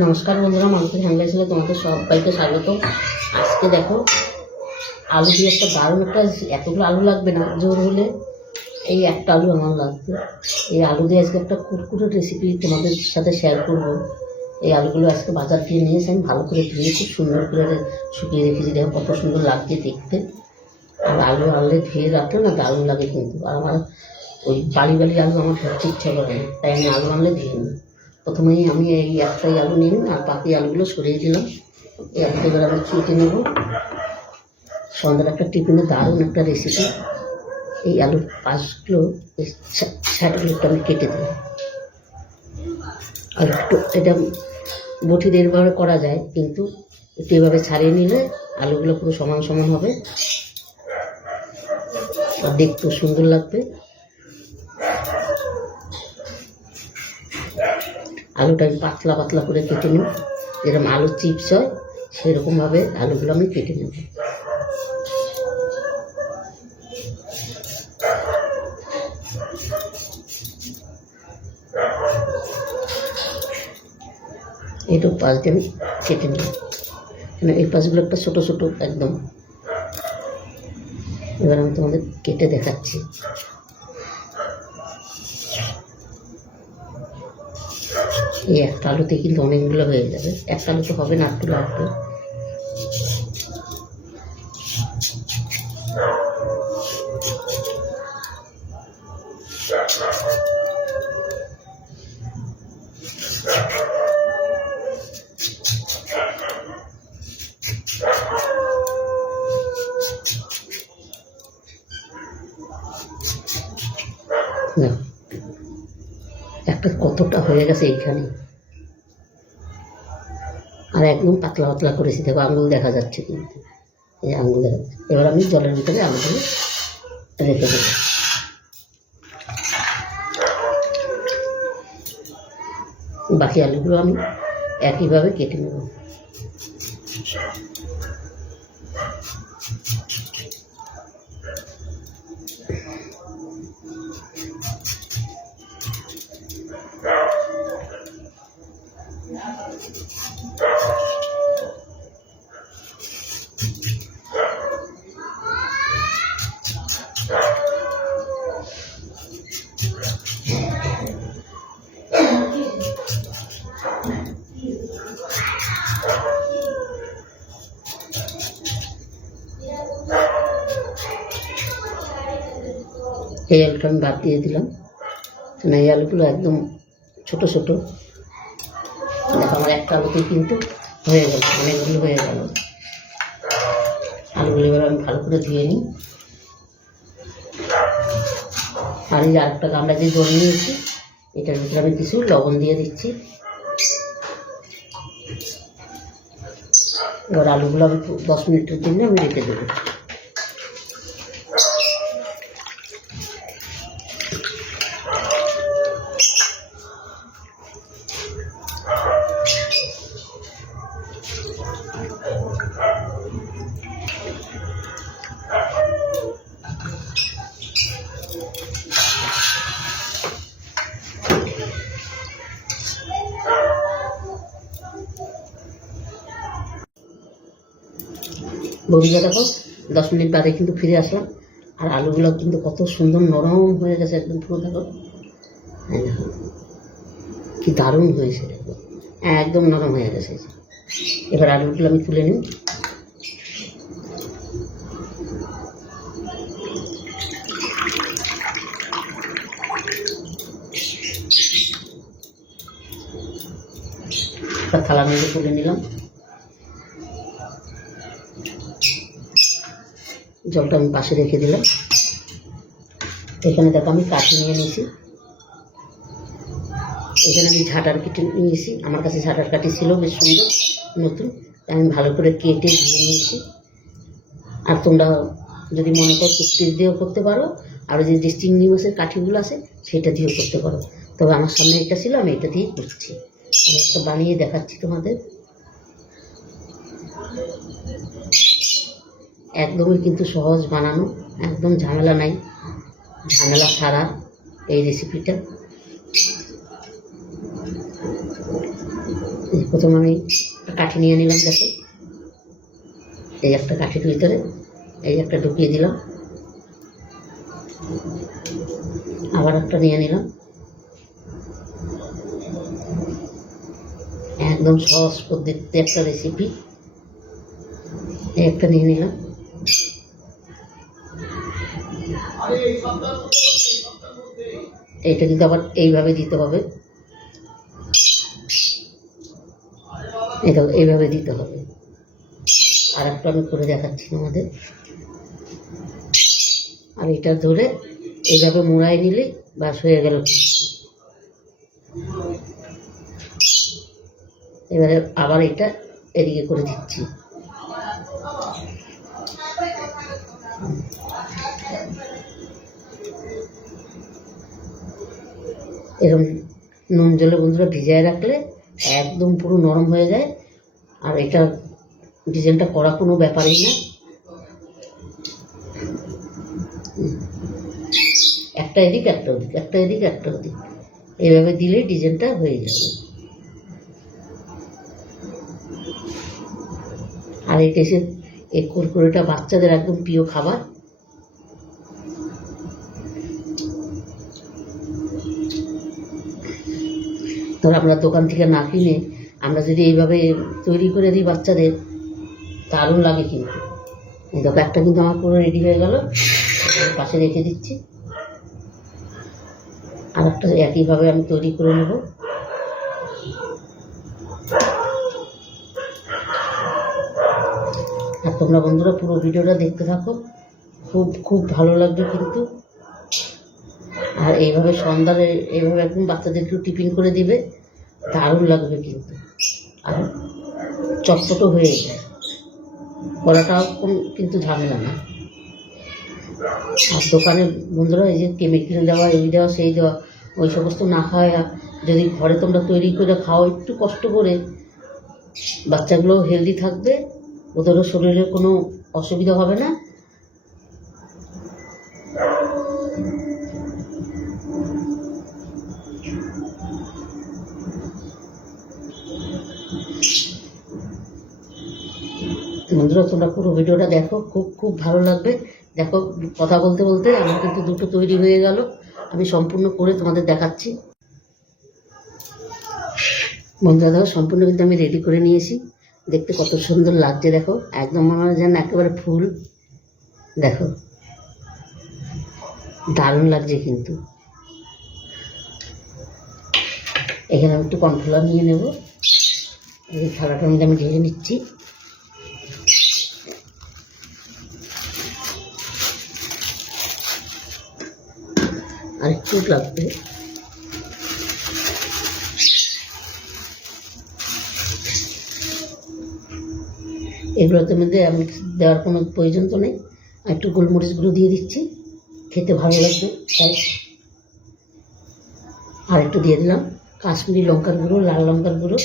নমস্কার বন্ধুরা, মানুষের হ্যান্ডলাইসে তোমাদের সবাইকে স্বাগত। আজকে দেখো আলু দিয়ে একটা দারুণ একটা, এতগুলো আলু লাগবে না, জোর হলে এই একটা আলু আমার লাগবে। এই আলু দিয়ে আজকে একটা কুরকুরে রেসিপি তোমাদের সাথে শেয়ার করব। এই আলুগুলো আজকে বাজার দিয়ে নিয়ে এসে আমি ভালো করে ধুয়ে খুব সুন্দর করে শুকিয়ে রেখেছি। দেখো কত সুন্দর লাগছে দেখতে। আর আলু আনলে ধুয়ে রাখলে না দারুণ লাগে কিন্তু। আর আমার ওই বাড়ি আলু আমার হচ্ছে ইচ্ছা করে না, তাই আমি আলু আনলে ধুয়ে নিই। প্রথমেই আমি এই একটাই আলু নিই আর বাকি আলুগুলো সরিয়ে দিলাম। এবার আমি কেটে নেব। সন্ধ্যার একটা টিফিনে দারুণ একটা রেসিপি। এই আলুর 5 কিলো 60 কিলোটা আমি কেটে দিলাম। আর একটু এটা বটি দেড়ভাবে করা যায়, কিন্তু একটু এভাবে ছাড়িয়ে নিলে আলুগুলো পুরো সমান সমান হবে আর দেখতেও সুন্দর লাগবে। আলুটা আমি পাতলা পাতলা করে কেটে নেব, যেরকম আলুর চিপস হয় সেরকমভাবে আলুগুলো আমি কেটে নেব। এইটু পাশ দিয়ে আমি কেটে নেব, মানে এই পাশগুলো একটা ছোটো ছোটো একদম। এবার আমি তোমাদের কেটে দেখাচ্ছি। এই একটা আলুতে কিন্তু অনেকগুলো হয়ে যাবে, একটা আলু তো হবে না, একটু লাগবে। একটা কতটা হয়ে গেছে এইখানে, আর একদম পাতলা পাতলা করেছি। দেখো আঙুল দেখা যাচ্ছে, কিন্তু এই আঙুল দেখা যাচ্ছে। এবার আমি জলের ভিতরে আলুগুলো রেখে দেবো। বাকি আলুগুলো আমি একইভাবে কেটে নেব। এই আলুটা আমি বাদ দিয়ে দিলাম, না এই আলুগুলো একদম ছোটো ছোটো। দেখো আমার একটা আলুতেই কিন্তু হয়ে গেল, অনেকগুলো হয়ে গেল। আলুগুলো এবার আমি ভালো করে ধুয়ে নিই। আর এই আরেকটা গামলা দিয়ে জল নিয়েছি, এটার ভিতরে আমি কিছু লবণ দিয়ে দিচ্ছি। এবার আলুগুলো আমি 10 মিনিটের জন্য আমি রেখে দেবো। বন্ধুরা দেখো 10 মিনিট বাদে কিন্তু ফিরে আসলাম, আর আলুগুলো কিন্তু কত সুন্দর নরম হয়ে গেছে একদম পুরো। দেখো কি দারুণ হয়েছে, দেখো একদম নরম হয়ে গেছে। এবার আলুগুলো আমি তুলে নিই। থালা নিয়ে তুলে নিলাম। জলটা আমি পাশে রেখে দিলাম। এখানে দেখো আমি কাঠি নিয়ে নিয়েছি, এখানে আমি ঝাঁটার কেটে নিয়েছি। আমার কাছে ঝাঁটার কাঠি ছিল বেশ সুন্দর নতুন, আমি ভালো করে কেটে ধুয়ে নিয়েছি। আর তোমরা যদি মনে করো টুকটিস দিয়েও করতে পারো, আর যে চিংড়ি মাছের কাঠিগুলো আছে সেটা দিয়েও করতে পারো। তবে আমার সামনে এটা ছিল, আমি এটা দিয়েই করছি। আমি একটা বানিয়ে দেখাচ্ছি তোমাদের। একদমই কিন্তু সহজ বানানো, একদম ঝামেলা নাই, ঝামেলা ছাড়া এই রেসিপিটা। প্রথমে আমি একটা কাঠি নিয়ে নিলাম, দেখো এই একটা কাঠির ভিতরে এই একটা ঢুকিয়ে দিলাম, আবার একটা নিয়ে নিলাম, একদম সহজ পদ্ধতিতে একটা রেসিপি, এই একটা নিয়ে নিলাম, এইটা কিন্তু আবার এইভাবে দিতে হবে, এটা এইভাবে দিতে হবে। আর একটা আমি করে দেখাচ্ছি তোমাদের। আর এটা ধরে এইভাবে মোড়াই নিলে বাস হয়ে গেল। এবারে আবার এটা এদিকে করে দিচ্ছি। এরকম নুন জলে বন্ধুরা ভিজায় রাখলে একদম পুরো নরম হয়ে যায়। আর এটা ডিজাইনটা করা কোনো ব্যাপারই না, একটা এদিক একটা ওদিক, একটা এদিক একটা ওদিক, এইভাবে দিলেই ডিজাইনটা হয়ে যাবে। আর এই দেশে এই কুরকুরেটা বাচ্চাদের একদম প্রিয় খাবার। ধর আমরা দোকান থেকে না কিনে আমরা যদি এইভাবে তৈরি করে দিই বাচ্চাদের, দারুণ লাগে কিন্তু। এই দেখো একটা কিন্তু আমার পুরো রেডি হয়ে গেল, পাশে রেখে দিচ্ছি। আর একটা একইভাবে আমি তৈরি করে নেব। আর তোমরা বন্ধুরা পুরো ভিডিওটা দেখতে থাকো, খুব খুব ভালো লাগবে কিন্তু। আর এইভাবে সন্ধ্যারে এইভাবে একদম বাচ্চাদেরকেও টিফিন করে দিবে, দারুণ লাগবে কিন্তু। আর চটপটো হয়ে যায়, করাটাও কিন্তু ঝামেলা না। আর দোকানে বন্ধুরা এই যে কেমিক্যাল দেওয়া, এই দেওয়া সেই দেওয়া, ওই সমস্ত না খাওয়া যদি ঘরে তোমরা তৈরি করে খাও একটু কষ্ট করে, বাচ্চাগুলো হেলদি থাকবে, ওদেরও শরীরের কোনো অসুবিধা হবে না। বন্ধুরা তোমরা পুরো ভিডিওটা দেখো, খুব খুব ভালো লাগবে। দেখো কথা বলতে বলতে আমার কিন্তু দুটো তৈরি হয়ে গেল, আমি সম্পূর্ণ করে তোমাদের দেখাচ্ছি। বন্ধুরা দেখো সম্পূর্ণ কিন্তু আমি রেডি করে নিয়েছি, দেখতে কত সুন্দর লাগছে। দেখো একদম মনে হয় যেন একেবারে ফুল, দেখো দারুণ লাগছে কিন্তু। এখানে আমি একটু কর্নফ্লাওয়ার নিয়ে নেব, এই থালাটার মধ্যে আমি ঢেলে নিচ্ছি। আর একটু লাগবে, এগুলোতে মধ্যে আমি দেওয়ার কোনো প্রয়োজন তো নেই। আর একটু গোলমরিচ গুঁড়ো দিয়ে দিচ্ছি, খেতে ভালো লাগবে তাই। আর একটু দিয়ে দিলাম কাশ্মীরি লঙ্কার গুঁড়ো, লাল লঙ্কার গুঁড়ো।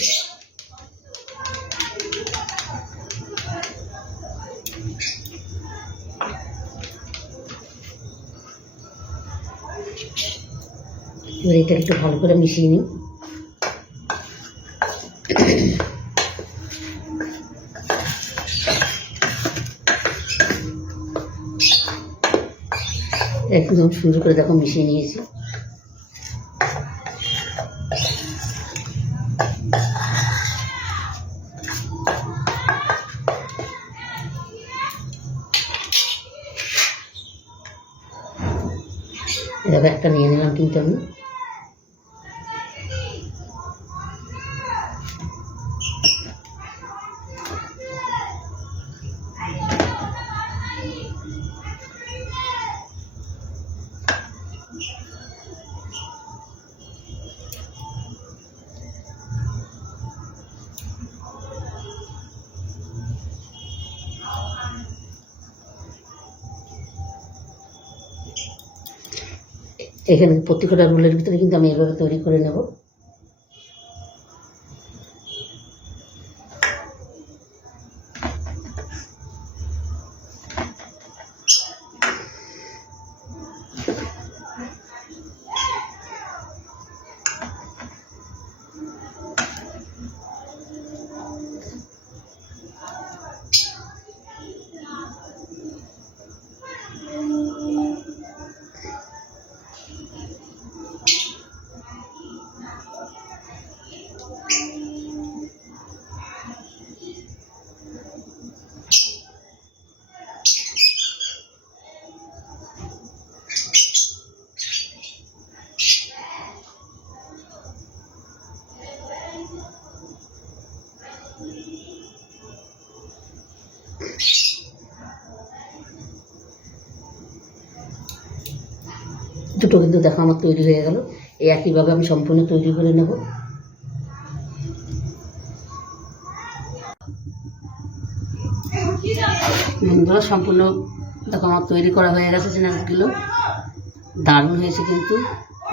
এবার এটা একটু ভালো করে মিশিয়ে নিই। একদম সুন্দর করে দেখো মিশিয়ে নিয়েছি। এবার একটা নিয়ে নিলাম কিন্তু আমি। এখানে প্রত্যেকটা রোলের ভিতরে কিন্তু আমি এভাবে তৈরি করে নেব। দুটো কিন্তু দেখো আমার তৈরি হয়ে গেল। এই একইভাবে আমি সম্পূর্ণ তৈরি করে নেব। বন্ধুরা সম্পূর্ণ দেখো আমার তৈরি করা হয়ে গেছে স্ন্যাক্সগুলো। দারুণ হয়েছে কিন্তু,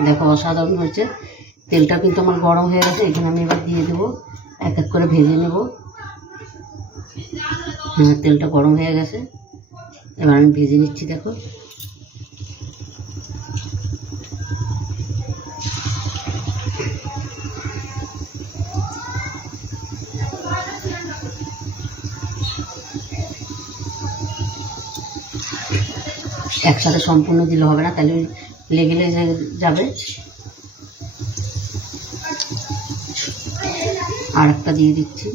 দেখো অসাধারণ হয়েছে। তেলটা কিন্তু আমার গরম হয়ে গেছে, এখানে আমি এবার দিয়ে দেবো, এক এক করে ভেজে নেব। হ্যাঁ, তেলটা গরম হয়ে গেছে, এবার আমি ভেজে নিচ্ছি। দেখো একসাথে সম্পূর্ণ দিলে হবে না, তাহলে লেগে যাবে। আর একটা দিয়ে দিচ্ছি।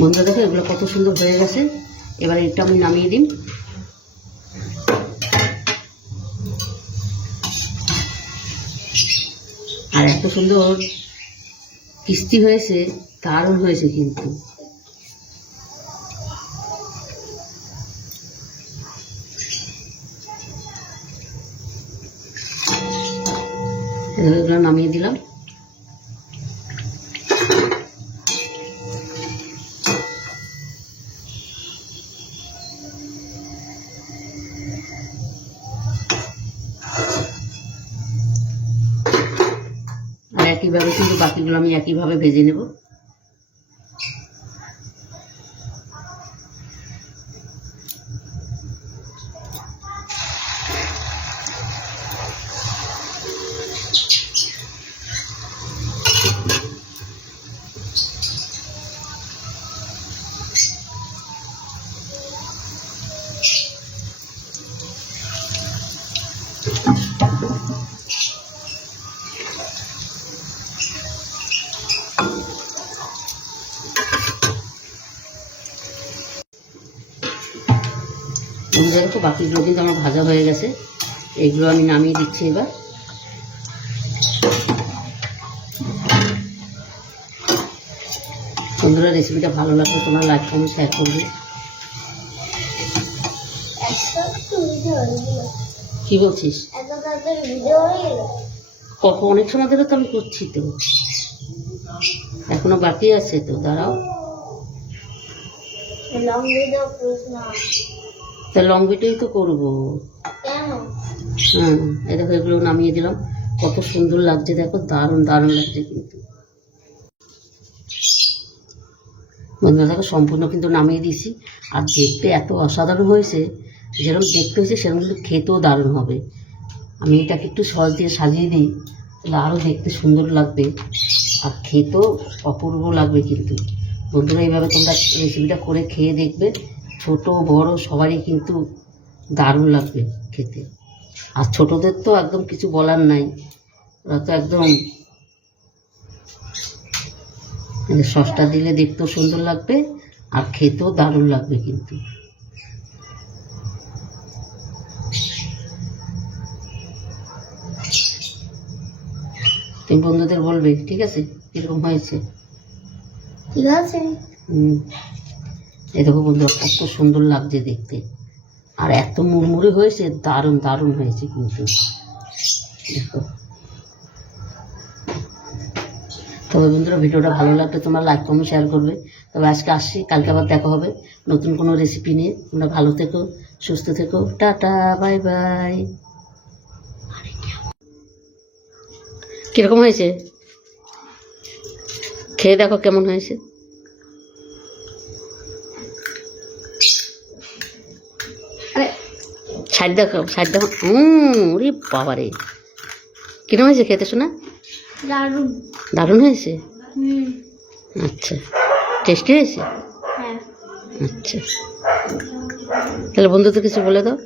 বন্ধুরা দেখো এগুলো কত সুন্দর হয়ে গেছে। এবার এটা আমি নামিয়ে দিই। আর এত সুন্দর কিস্তি হয়েছে, দারুণ হয়েছে কিন্তু। এগুলো নামিয়ে দিলাম। আর একইভাবে কিন্তু বাকিগুলো আমি একইভাবে ভেজে নেব। দেখো বাকিগুলো কিন্তু আমার ভাজা হয়ে গেছে, এগুলো আমি নামিয়ে দিচ্ছি। এবার বন্ধুরা রেসিপিটা ভালো লাগলে তোমরা লাইক কমেন্ট শেয়ার করবে। কি বলছিস? অনেক সময় ধরে তো আমি করছি, তো এখনো বাকি আছে, তো দাঁড়াও। তা লং ভিডিওই তো করবো। হ্যাঁ, এই দেখো এগুলো নামিয়ে দিলাম, কত সুন্দর লাগছে দেখো, দারুণ দারুণ লাগছে কিন্তু। বন্ধুরা দেখো সম্পূর্ণ কিন্তু নামিয়ে দিয়েছি। আর দেখতে এত অসাধারণ হয়েছে, যেরকম দেখতে হয়েছে সেরকম কিন্তু খেতেও দারুণ হবে। আমি এটাকে একটু সস দিয়ে সাজিয়ে দিই, তাহলে আরও দেখতে সুন্দর লাগবে আর খেতেও অপূর্ব লাগবে কিন্তু। বন্ধুরা এইভাবে তোমরা রেসিপিটা করে খেয়ে দেখবে, ছোট বড় সবারই কিন্তু দারুণ লাগবে খেতে। আর ছোটদের তো একদম কিছু বলার নাই, ওরা তো একদম সসটা দিলে দেখতেও সুন্দর লাগবে আর খেতেও দারুণ লাগবে কিন্তু। তুমি বন্ধুদের বলবে, ঠিক আছে, কিরকম হয়েছে? ঠিক আছে। এই দেখো বন্ধু কত সুন্দর লাগছে দেখতে, আর এত মুড়মুড়ে হয়েছে, দারুণ দারুণ হয়েছে কিন্তু। দেখো তবে বন্ধুরা ভিডিওটা ভালো লাগলে তোমরা লাইক কমেন্ট শেয়ার করবে। তবে আজকে আসছি, কালকে আবার দেখা হবে নতুন কোনো রেসিপি নিয়ে। তোমরা ভালো থেকো, সুস্থ থেকো, টাটা, বাই বাই। কীরকম হয়েছে খেয়ে দেখো কেমন হয়েছে। আরে সাইড দেখো, সাইড দেখো। ওরে বাবা রে, কিরকম হয়েছে খেতে শোনা? দারুণ দারুণ হয়েছে। আচ্ছা, টেস্টি হয়েছে। আচ্ছা, তাহলে বন্ধুদের কিছু বলে দাও।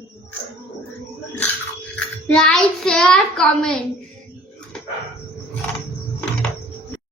Like share comment.